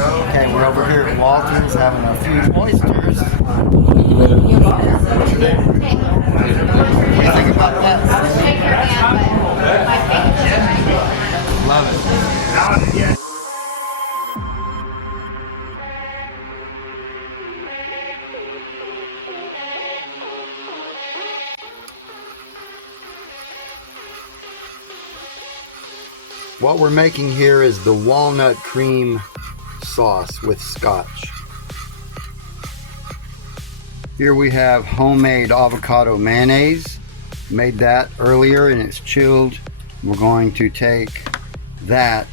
Okay, we're over here at Walter's having a few oysters. What do you think about that? Love it. What we're making here is the walnut cream sauce with scotch. Here we have homemade avocado mayonnaise. Made that earlier and it's chilled. We're going to take that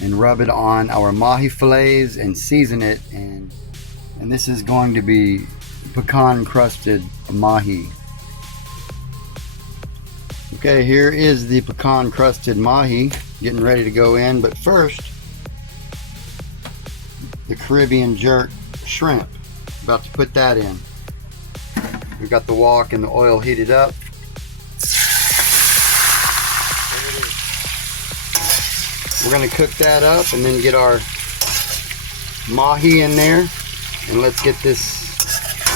and rub it on our mahi fillets and season it, and this is going to be pecan crusted mahi. Okay, here is the pecan crusted mahi getting ready to go in, but first the Caribbean jerk shrimp. About to put that in. We've got the wok and the oil heated up. We're going to cook that up and then get our mahi in there, and let's get this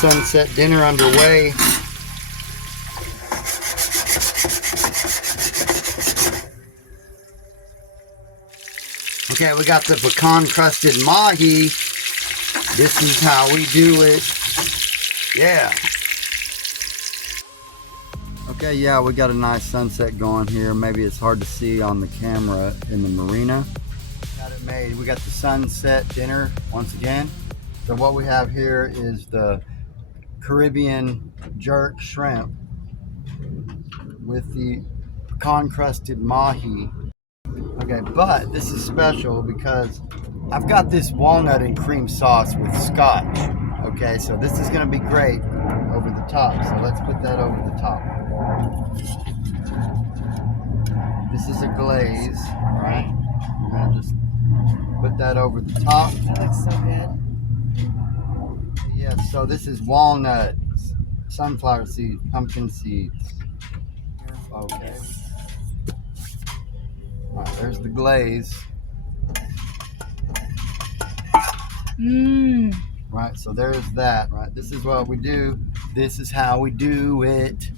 sunset dinner underway. Okay, we got the pecan crusted mahi. This is how we do it. Yeah. Okay, yeah, we got a nice sunset going here. Maybe it's hard to see on the camera in the marina. Got it made. We got the sunset dinner once again. So what we have here is the Caribbean jerk shrimp with the pecan crusted mahi. Okay, but this is special because I've got this walnut and cream sauce with scotch. Okay, so this is going to be great over the top. So let's put that over the top. This is a glaze, right? We're going to just put that over the top. That looks so good. Yes, so this is walnuts, sunflower seeds, pumpkin seeds. Okay. All right, there's the glaze. Mmm. Right, so there's that, right? This is what we do. This is how we do it.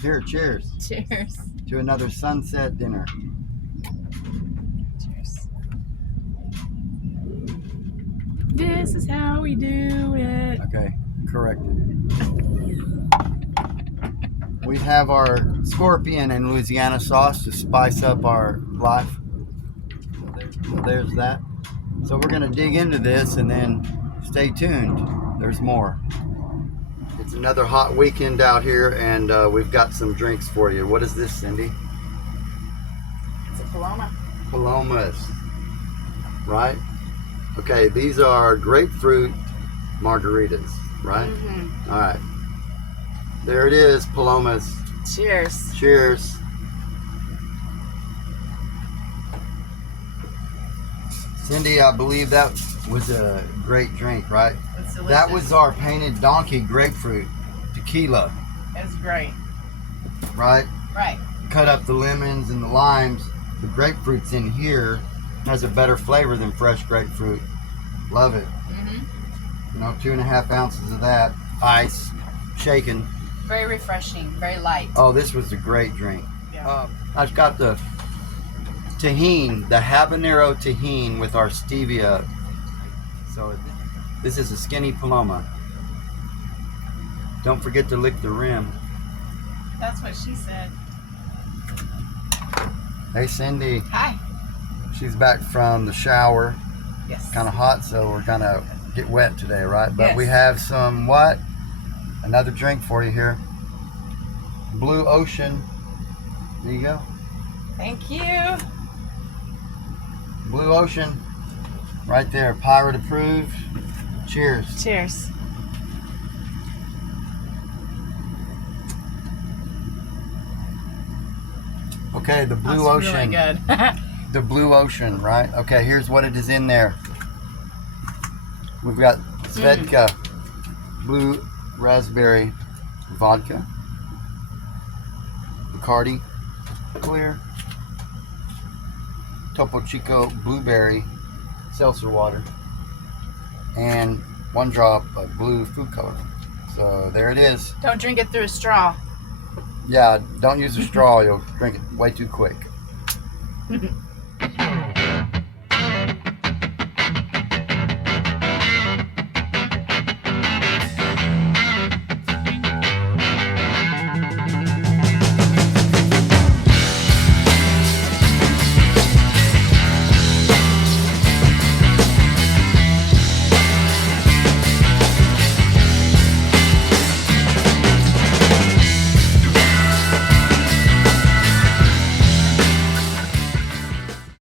Here, cheers. Cheers. To another sunset dinner. Cheers. This is how we do it. Okay, corrected. We have our scorpion and Louisiana sauce to spice up our life. So there's that. So we're going to dig into this and then stay tuned. There's more. It's another hot weekend out here, and we've got some drinks for you. What is this, Cyndi? It's a Paloma. Palomas, right? Okay, these are grapefruit margaritas, right? Mm-hmm. All right. There it is, Palomas. Cheers. Cheers. Cyndi, I believe that was a great drink, right? It's delicious. That was our painted donkey grapefruit tequila, It's great. right? Right. Cut up the lemons and the limes. The grapefruit's in here. Has a better flavor than fresh grapefruit. Love it. Mm-hmm. You know, 2.5 ounces of that. Ice, shaken. Very refreshing. Very light. Oh, this was a great drink. Yeah. I've got the tahini, the habanero tahini with our stevia. So this is a skinny Paloma. Don't forget to lick the rim. That's what she said. Hey, Cyndi. Hi. She's back from the shower. Yes. Kind of hot, so we're gonna get wet today, right? But Yes. we have some what? Another drink for you here. Blue Ocean. There you go. Thank you. Blue Ocean. Right there. Pirate approved. Cheers. Cheers. Okay, the Blue That's Ocean. really good. The Blue Ocean, right? Okay, here's what it is in there. We've got Svedka, blue raspberry vodka, Bacardi, clear, Topo Chico blueberry seltzer water, and 1 drop of blue food color. So there it is. Don't drink it through a straw. Yeah, don't use a straw. You'll drink it way too quick.